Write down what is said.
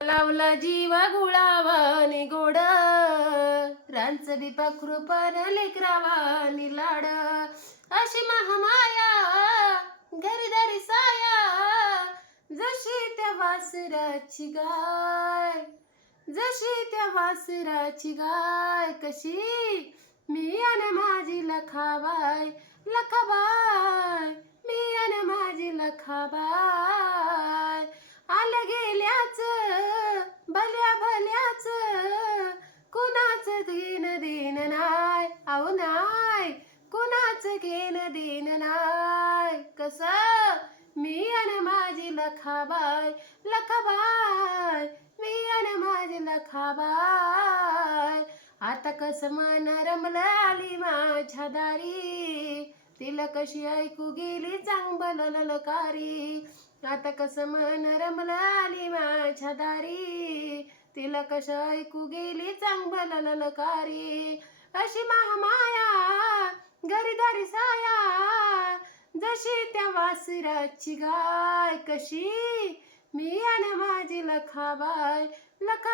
लावला जीव गुळावानी गोड, रांच बी पाखरू पण लेकरावानी लाड. अशी महामाया घरीदारी साया, जशी त्या वासराची गाय, जशी त्या वासराची गाय. कशी मी अन माझी लखाबाय, लखाबाय मी अन माझी लखाबाय. आलं गेल्याच भल्या भल्याच, कुणाच दीन दीन नाय, अहो नाय कुणाच घेन दीन नाय. कसं मी अन माझी लखाबाय, लखाबाय मी अन माझी लखाबाय. आता कसं मन रमलं आली माझ्या दारी, तिला कशी ऐकू गेली चांगल ललकारी. आता कसं मन रमलं आली माझ्या दारी, तिला कसं ऐकू गेली चांगल ललकारी. अशी महामाया घरीदारी साया, जशी त्या वासराची गाय. कशी मी अन माझी लखाबाय, लखा